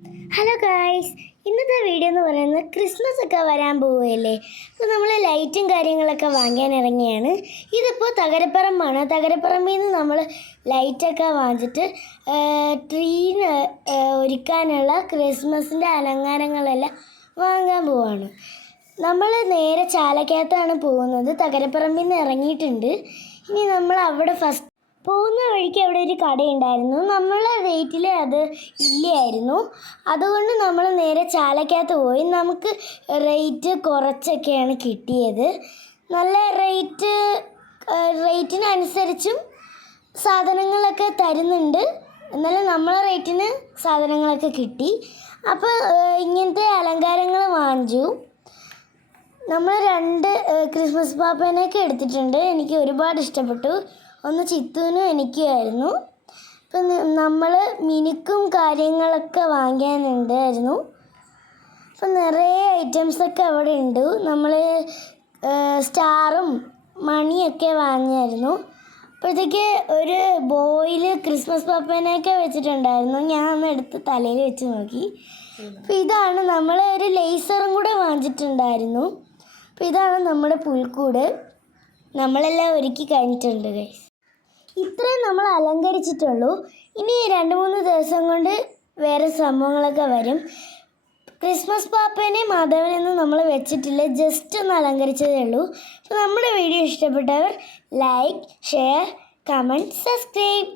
Hello guys, ഇന്നത്തെ video എന്ന് പറയുന്നത് ക്രിസ്മസ് ഒക്കെ വരാൻ പോവുകയല്ലേ. അപ്പോൾ നമ്മൾ ലൈറ്റും കാര്യങ്ങളൊക്കെ വാങ്ങാൻ ഇറങ്ങിയാണ്. ഇതിപ്പോൾ തകരപ്പറമ്പാണ്. തകരപ്പറമ്പിൽ നിന്ന് നമ്മൾ ലൈറ്റൊക്കെ വാങ്ങിച്ചിട്ട് ട്രീന് ഒരുക്കാനുള്ള ക്രിസ്മസിൻ്റെ അലങ്കാരങ്ങളെല്ലാം വാങ്ങാൻ പോവാണ്. നമ്മൾ നേരെ ചാലക്കകത്താണ് പോകുന്നത്. തകരപ്പറമ്പിൽ നിന്ന് ഇറങ്ങിയിട്ടുണ്ട്. ഇനി നമ്മൾ അവിടെ പോകുന്ന വഴിക്ക് അവിടെ ഒരു കടയുണ്ടായിരുന്നു. നമ്മളെ റേറ്റിൽ അത് ഇല്ലായിരുന്നു. അതുകൊണ്ട് നമ്മൾ നേരെ ചാലക്കകത്ത് പോയി. നമുക്ക് റേറ്റ് കുറച്ചൊക്കെയാണ് കിട്ടിയത്. നല്ല റേറ്റിനനുസരിച്ചും സാധനങ്ങളൊക്കെ തരുന്നുണ്ട്. എന്നാലും നമ്മളെ റേറ്റിന് സാധനങ്ങളൊക്കെ കിട്ടി. അപ്പോൾ ഇങ്ങനത്തെ അലങ്കാരങ്ങൾ വാങ്ങിച്ചു. നമ്മൾ 2 ക്രിസ്മസ് പാപ്പേനെയൊക്കെ എടുത്തിട്ടുണ്ട്. എനിക്ക് ഒരുപാട് ഇഷ്ടപ്പെട്ടു. ഒന്ന് ചിത്തുവിനും എനിക്കുമായിരുന്നു. ഇപ്പം നമ്മൾ മിനുക്കും കാര്യങ്ങളൊക്കെ വാങ്ങാനുണ്ടായിരുന്നു. അപ്പം നിറയെ ഐറ്റംസൊക്കെ അവിടെ ഉണ്ട്. നമ്മൾ സ്റ്റാറും മണിയൊക്കെ വാങ്ങിയായിരുന്നു. അപ്പോഴത്തേക്ക് ഒരു ബോയിൽ ക്രിസ്മസ് പാപ്പേനെയൊക്കെ വെച്ചിട്ടുണ്ടായിരുന്നു. ഞാൻ ഒന്ന് എടുത്ത് തലയിൽ വെച്ച് നോക്കി. അപ്പോൾ ഇതാണ്, നമ്മൾ ഒരു ലേസറും കൂടെ വാങ്ങിച്ചിട്ടുണ്ടായിരുന്നു. അപ്പോൾ ഇതാണ് നമ്മുടെ പുൽക്കൂട്. നമ്മളെല്ലാം ഒരുക്കി കഴിഞ്ഞിട്ടുണ്ട് ഗൈസ്. ഇത്രയും നമ്മൾ അലങ്കരിച്ചിട്ടുള്ളൂ. ഇനി 2-3 ദിവസം കൊണ്ട് വേറെ സംഭവങ്ങളൊക്കെ വരും. ക്രിസ്മസ് പാപ്പേനെ മാധവനെയൊന്നും നമ്മൾ വെച്ചിട്ടില്ല, ജസ്റ്റ് ഒന്ന് അലങ്കരിച്ചതേ ഉള്ളൂ. അപ്പോൾ നമ്മുടെ വീഡിയോ ഇഷ്ടപ്പെട്ടവർ ലൈക്ക്, ഷെയർ, കമൻറ്റ്, സബ്സ്ക്രൈബ്.